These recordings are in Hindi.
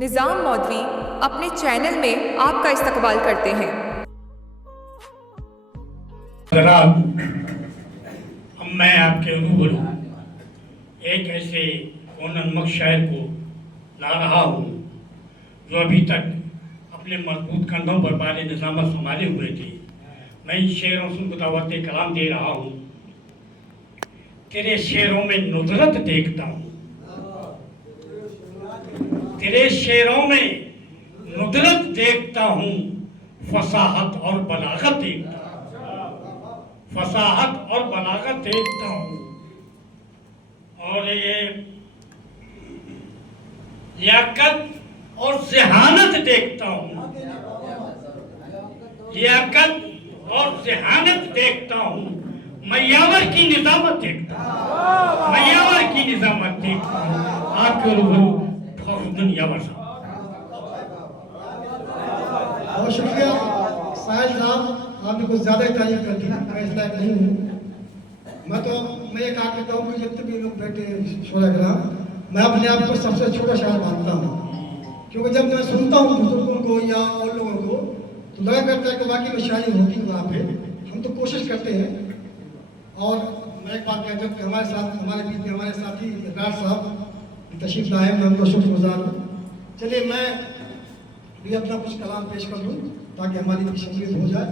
निज़ाम मौदवी अपने चैनल में आपका इस्तकबाल करते हैं। जनाब, अब मैं आपके रूबरू एक ऐसे कोननमक शायर को ला रहा हूँ जो अभी तक अपने मजबूत कंधों पर बाले निज़ामत संभाले हुए थे। मैं इन शेरों से मुतावत कलाम दे रहा हूँ। तेरे शेरों में नुज़रत देखता हूँ, तेरे शेरों में नुज़रत देखता हूँ, फसाहत और बलागत देखता हूँ, फसाहत और बलागत देखता हूँ। और ये लियाकत और ज़हानत देखता हूँ, लियाकत और ज़हानत देखता हूँ। मैयावर की निज़ामत देखता हूँ, मैयावर की निज़ामत देखता हूँ। आपके रूबरू फखरुद्दीन यावर साहब। बहुत शुक्रिया साहिल साहब, आपने कुछ ज़्यादा ही तारीफ कर दी। मैं इस लायक नहीं हूँ। मैं ये कहा करता हूँ कि जितने भी लोग बैठे शोराग्राम, मैं अपने आप को सबसे छोटा शायर मानता हूँ, क्योंकि जब मैं सुनता हूँ बुजुर्गों को या और लोगों को तो लगा करता है कि वाकई में शायरी होती है वहाँ पे। हम तो कोशिश करते हैं। और मैं एक बात कहता हूँ कि हमारे साथ, हमारे बीच में हमारे साथी इकरार साहब तशरीफ लाए, मैं उनको शुक्रगुजार हूँ। चलिए मैं भी अपना कुछ कलाम पेश कर लूँ ताकि हमारी भी शमूलियत हो जाए।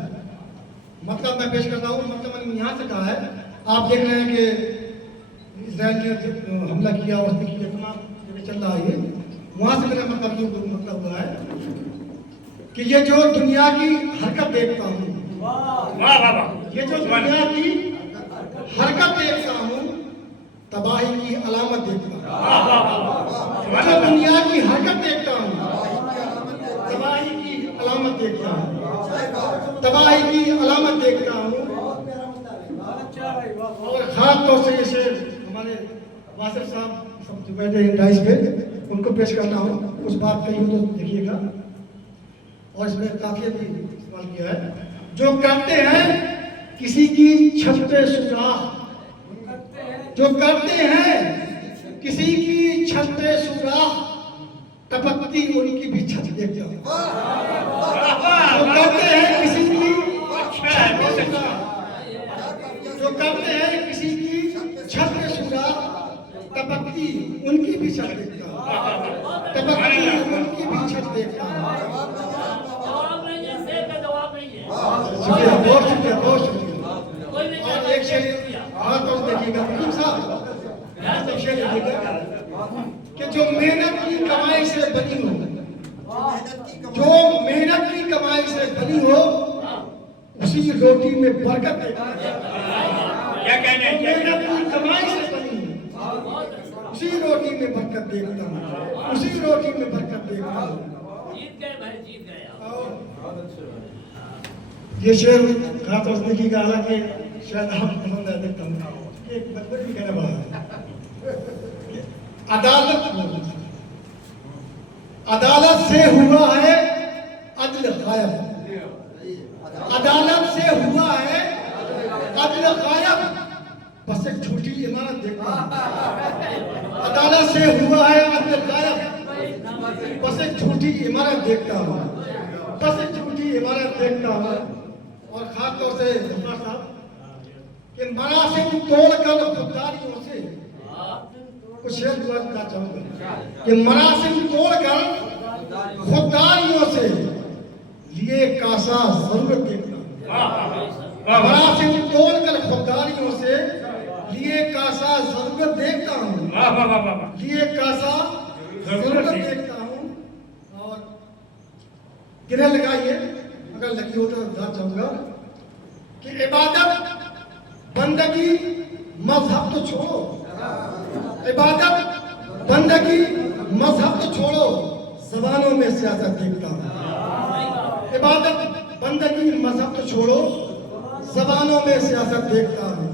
मतलब मैं पेश कर रहा हूँ, मतलब मैंने यहाँ से कहा है, आप देख रहे हैं कि इजराइल ने जब हमला किया और उसने किया तमाम जगह चल रहा है, वहाँ से मेरा मतलब ये मतलब हुआ है कि ये जो दुनिया की हरकत देखता हूँ, ये जो दुनिया की हरकत देखता हूँ, तबाही की अलामत देखता हूँ। जो दुनिया की हरकत देखता हूँ, तबाही की अलामत देखता हूँ, तबाही की अलामत देखता हूँ। और खास तौर से ये हमारे वासिफ साहब सब जो बैठे हैं डाइस पे, उनको पेश करना हो। कुछ बात कही हो तो देखिएगा। और इसमें काफी भी इस्तेमाल किया है। जो करते हैं किसी की छत पे सुराख, जो करते हैं किसी की छत पे सुराख, टपकती उनकी भी छत देखता हूँ। जो करते हैं किसी की छत पे सुराख, जो करते हैं किसी की छत पे सुराख, टपकती उनकी भी छत देखता हूँ, टपकती उनकी भी छत देखता हूँ। शुक्रिया, बहुत शुक्रिया, बहुत शुक्रिया। और एक शेर हाथ और देखिएगा हुजूर साहब, एक शेर देखिएगा कि जो मेहनत की कमाई से बनी हो, जो मेहनत की कमाई से बनी हो, उसी रोटी में बरकत देखता हूँ। क्या कहने हैं? मेहनत की कमाई से बनी हो, उसी रोटी में बरकत देखता हूँ, उसी रोटी में बरकत देखता हूँ। ये शेर खास तौर से देखिएगा, हालांकि शायद आप पसंद है, देखता हूँ एक मतलब भी कहने वाला है। अदालत से हुआ है अदल गायब, अदालत से हुआ है अदल गायब, बस एक छोटी इमारत देखता हूँ। अदालत से हुआ है अदल गायब, बस एक छोटी इमारत देखता हूँ, बस एक छोटी इमारत देखता हूँ। और खास तौर से जफर साहब कि मनासिब तोड़कर खुददारियों से, कुछ शेर बोलना चाहूंगा कि मनासिब तोड़कर खुददारियों से लिए कासा जरूरत देखता हूँ। मनासिब तोड़कर खुददारियों से लिए कासा जरूरत देखता हूँ, लिए कासा जरूरत देखता हूँ। और गिरे लगाइए, अगर लगी हो तो बता चाहूंगा कि इबादत बंदगी मजहब तो छोड़ो, इबादत बंदगी मजहब तो छोड़ो, जबानों में सियासत देखता हूँ। इबादत बंदगी मजहब तो छोड़ो, जबानों में सियासत देखता हूँ,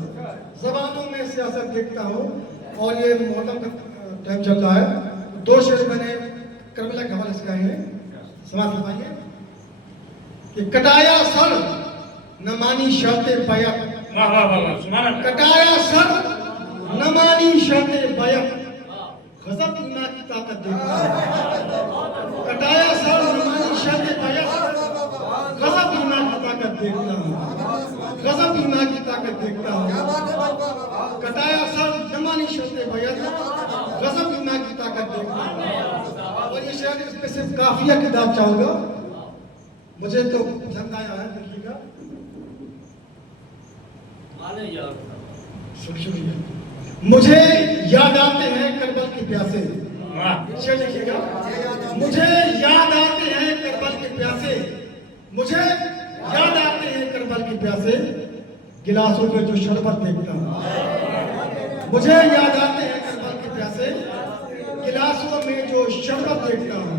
जबानों में सियासत देखता हूँ। और ये मोहतम का टाइम चल रहा है, दो शेर मैंने करबला के हवाले से गाए हैं, समाप्त फरमाइए कि कटाया सर न मानी शर्ते बैत, कटाया सर न मानी शर्ते बैत, गजब ईमान की ताकत देखता हूँ। कटाया सर नमानी शर के तयस, गजब ईमान की ताकत देखता हूँ। गजब ईमान की ताकत देखता हूँ। कटाया सर नमानी शर के तयस, गजब ईमान की ताकत देखता हूँ। और ये शायद इस पे सिर्फ काफिया किताब चाहूंगा, मुझे तो पसंद आया है, देखिएगा। शुक्रिया। मुझे याद आते हैं करबल के प्यासे, शेर देखिएगा। मुझे याद आते हैं करबल के प्यासे, मुझे याद आते हैं करबल के प्यासे, गिलासों में जो शरबत देखता हूँ। मुझे याद आते हैं करबल के प्यासे, गिलासों में जो शरबत देखता हूँ,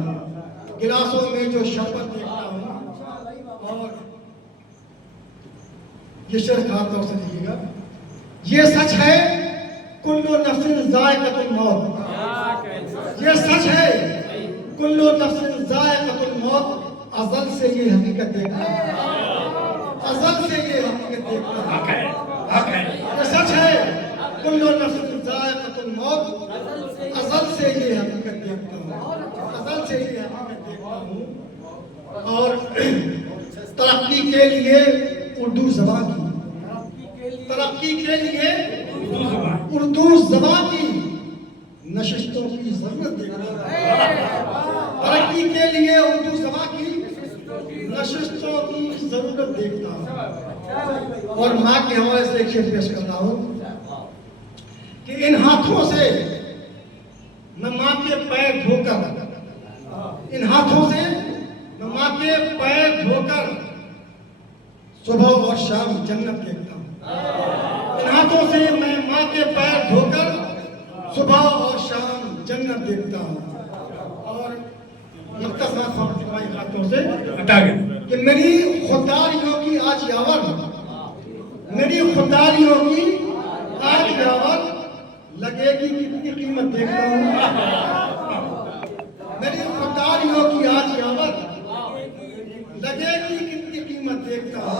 गिलासों में जो शरबत देखता हूँ। और ये शेर खास तौर से देखिएगा। ये सच है कुल्लू नफ्सिन ज़ायक़तुल मौत, ये सच है कुल्लू नफ्सिन ज़ायक़तुल मौत, अज़ल से ये हकीकत देखता हूँ, अज़ल से ये हकीकत देखता हूँ। ये सच है कुल्लू नफ्सिन ज़ायक़तुल मौत, अज़ल से ये हकीकत देखता हूँ, अज़ल से ये हकीकत देखता हूँ। और तरक्की के लिए उर्दू ज़बान की, तरक्की के लिए उर्दू ज़बान की नशिस्तों की जरूरत देखता हूँ। तरक्की के लिए उर्दू ज़बान की नशिस्तों की जरूरत देखता हूँ। और माँ के हवाले से एक शेर पेश करता हूँ कि इन हाथों से मैं माँ के पैर धोकर, इन हाथों से मैं माँ के पैर धोकर सुबह और शाम जन्नत देखता हूँ। इन हाथों से मैं माँ के पैर धोकर सुबह और शाम जन्नत देखता हूँ। और मुख्तसर फरमाई खातों से कि मेरी खुदारियों की आज यावर, मेरी खुदारियों की आज यावर लगेगी कितनी कीमत देखता हूँ। मेरी खुदारियों की आज यावर लगेगी कितनी कीमत देखता हूँ।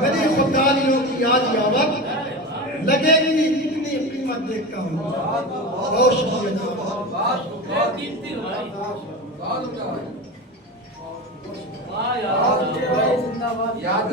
मेरी खुदारियों की आज यावत लगेगी कितनी कीमत देखता हूँ। बहुत शुक्रिया।